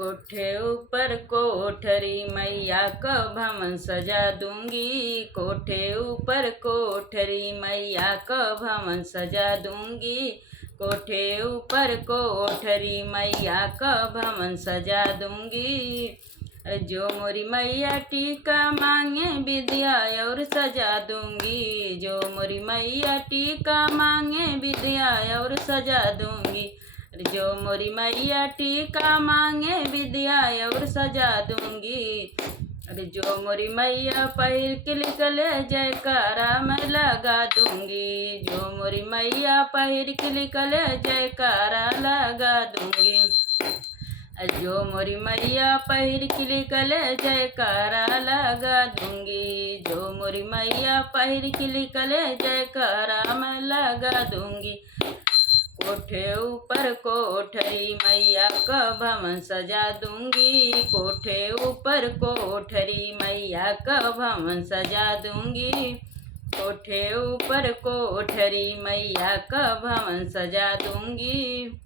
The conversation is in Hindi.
कोठे ऊपर कोठरी मैया का भवन सजा दूंगी। कोठे ऊपर कोठरी मैया का भवन सजा दूंगी। कोठे ऊपर कोठरी मैया का भवन सजा दूंगी। जो मोरी मैया टीका मांगे विद्या और सजा दूंगी। जो मोरी मैया टीका मांगे विद्या और सजा दूंगी। जो मोरी मैया टीका मांगे विद्या और सजा दूंगी। अरे जो मोरी मैया पहिर के निकले जयकारा मैं लगा दूंगी। जो मोरी मैया पहिर के निकले जयकारा लगा दूंगी। जो मोरी मैया पहिर के निकले जयकारा लगा दूंगी। जो मोरी मैया पहिर के निकले जयकारा मैं लगा दूंगी। कोठे ऊपर कोठरी मैया का भवन सजा दूंगी। कोठे ऊपर कोठरी मैया का भवन सजा दूंगी। कोठे ऊपर कोठरी मैया का भवन सजा दूंगी।